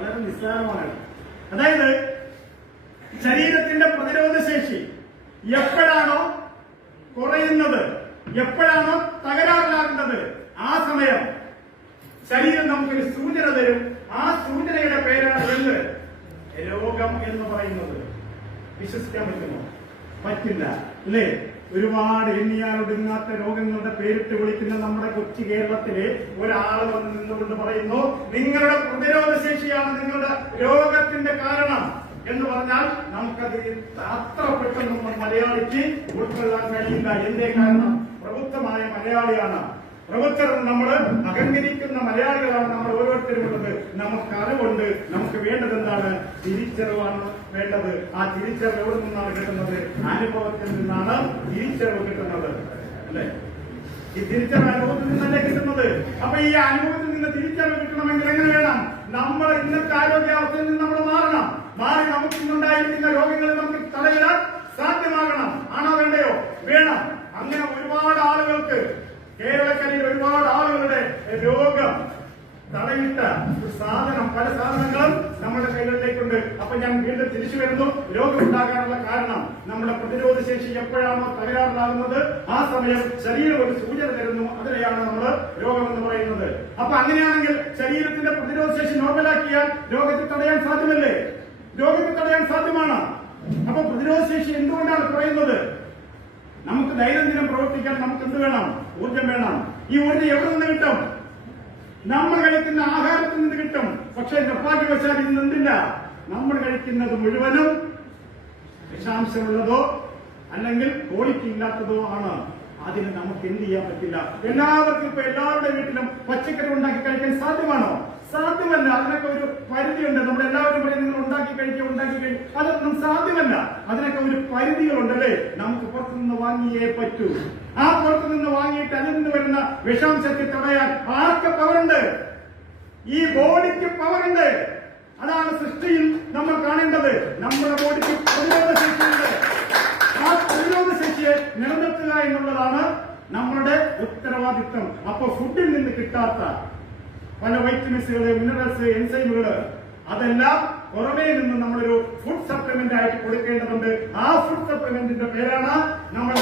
വളരെ നിസ്സാരമാണ്. അതായത് ശരീരത്തിന്റെ പ്രതിരോധ ശേഷി എപ്പോഴാണോ കുറയുന്നത്, എപ്പോഴാണോ തകരാറിലാകുന്നത്, ആ സമയം ശരീരം നമുക്കൊരു സൂചന തരും. ആ സൂചനയുടെ പേരാണ് എന്ത്? രോഗം എന്ന് പറയുന്നത്. വിശ്വസിക്കാൻ പറ്റുമോ? പറ്റില്ല അല്ലേ? ഒരുപാട് എണ്ണിയാലൊടുങ്ങാത്ത രോഗങ്ങളുടെ പേരിട്ട് വിളിക്കുന്ന നമ്മുടെ കൊച്ചു കേരളത്തില് ഒരാൾ വന്ന് നിന്നുകൊണ്ട് പറയുന്നു, നിങ്ങളുടെ പ്രതിരോധ ശേഷിയാണ് നിങ്ങളുടെ രോഗത്തിന്റെ കാരണം എന്ന് പറഞ്ഞാൽ നമുക്കത് അത്ര പെട്ടെന്ന് മലയാളിക്ക് ഉൾക്കൊള്ളാൻ കഴിയില്ല. എന്തേ കാരണം? പ്രബുദ്ധമായ മലയാളിയാണ്. പ്രബുദ്ധർ നമ്മൾ അഹങ്കരിക്കുന്ന മലയാളികളാണ് നമ്മൾ ഓരോരുത്തരും ഉള്ളത്. നമുക്ക് അറിവുണ്ട്. നമുക്ക് വേണ്ടത് എന്താണ്? തിരിച്ചറിവാണ് വേണ്ടത്. ആ തിരിച്ചറിവ് എവിടെ നിന്നാണ് കിട്ടുന്നത്? അനുഭവത്തിൽ നിന്നാണ് തിരിച്ചറിവ് കിട്ടുന്നത് അല്ലെ? ഈ തിരിച്ചറിവ് അനുഭവത്തിൽ നിന്നല്ലേ കിട്ടുന്നത്. അപ്പൊ ഈ അനുഭവത്തിൽ നിന്ന് തിരിച്ചറിവ് കിട്ടണമെങ്കിൽ എങ്ങനെ വേണം? നമ്മൾ ഇന്നത്തെ ആരോഗ്യാവസ്ഥയിൽ നിന്ന് നമ്മൾ മാറി നമുക്ക് ഇന്നുണ്ടായിരിക്കുന്ന രോഗങ്ങൾ നമുക്ക് തടയിടാൻ സാധ്യമാകണം. ആണോ വേണ്ടയോ? വേണം. അങ്ങനെ ഒരുപാട് ആളുകൾക്ക്, കേരളക്കരയിൽ ഒരുപാട് ആളുകളുടെ രോഗം തടയിട്ട ഒരു സാധനം, പല സാധനങ്ങളും നമ്മുടെ കൈകളിലേക്കുണ്ട്. അപ്പൊ ഞാൻ വീണ്ടും തിരിച്ചു വരുന്നു. രോഗം ഉണ്ടാകാനുള്ള കാരണം നമ്മുടെ പ്രതിരോധ ശേഷി എപ്പോഴാണോ തകരാറിലാകുന്നത് ആ സമയം ശരീരം ഒരു സൂചന തരുന്നു. അതിനെയാണ് നമ്മൾ രോഗം എന്ന് പറയുന്നത്. അപ്പൊ അങ്ങനെയാണെങ്കിൽ ശരീരത്തിന്റെ പ്രതിരോധ ശേഷി നോർമലാക്കിയാൽ രോഗത്തെ തടയാൻ സാധ്യമല്ലേ? രോഗത്തെ തടയാൻ സാധ്യമാണ്. അപ്പൊ പ്രതിരോധ ശേഷി എന്തുകൊണ്ടാണ് കുറയുന്നത്? നമുക്ക് ദൈനംദിനം പ്രവർത്തിക്കാൻ നമുക്ക് എന്ത് വേണം? ഊർജം വേണം. ഈ ഊർജം എവിടെ നിന്ന് കിട്ടും? നമ്മൾ കഴിക്കുന്ന ആഹാരത്തിൽ നിന്ന് കിട്ടും. പക്ഷെ നിർഭാഗ്യവശാൽ ഇന്ന് എന്തില്ല? നമ്മൾ കഴിക്കുന്നത് മുഴുവനും വിഷാംശമുള്ളതോ അല്ലെങ്കിൽ ക്വാളിറ്റി ഇല്ലാത്തതോ ആണ്. അതിന് നമുക്ക് എന്ത് ചെയ്യാൻ പറ്റില്ല. എല്ലാവർക്കും ഇപ്പൊ എല്ലാവരുടെ വീട്ടിലും പച്ചക്കറി ഉണ്ടാക്കി കഴിക്കാൻ സാധ്യമാണോ? സാധ്യമല്ല. അതിനൊക്കെ ഒരു പരിധിയുണ്ട്. നമ്മൾ എല്ലാവരും പറയും നിങ്ങൾ ഉണ്ടാക്കി കഴിക്കും. അതൊന്നും സാധ്യമല്ല. അതിനൊക്കെ ഒരു പരിധികളുണ്ടല്ലേ? നമുക്ക് പുറത്തുനിന്ന് വാങ്ങിയേ പറ്റൂ. ആ പുറത്തുനിന്ന് വാങ്ങിയിട്ട് അതിൽ നിന്ന് വരുന്ന വിഷാംശത്തെ തടയാൻ ആർക്ക് പവറുണ്ട്? ഈ ബോഡിക്ക് പവറുണ്ട്. അതാണ് സൃഷ്ടിയിൽ നമ്മൾ കാണേണ്ടത്. നമ്മുടെ ബോഡിക്ക് പ്രതിരോധ ശേഷിയുണ്ട്. ആ പ്രതിരോധ ശേഷിയെ നിലനിർത്തുക എന്നുള്ളതാണ് നമ്മുടെ ഉത്തരവാദിത്വം. അപ്പൊ ഫുഡിൽ നിന്ന് കിട്ടാത്ത പല വൈറ്റമിൻസുകള്, മിനറൽസ്, എൻസൈമുകള് അതെല്ലാം പുറമേ നിന്ന് നമ്മളൊരു ഫുഡ് സപ്ലിമെന്റ് ആയിട്ട് കൊടുക്കേണ്ടതുണ്ട്. ആ ഫുഡ് സപ്ലിമെന്റിന്റെ പേരാണ് നമ്മുടെ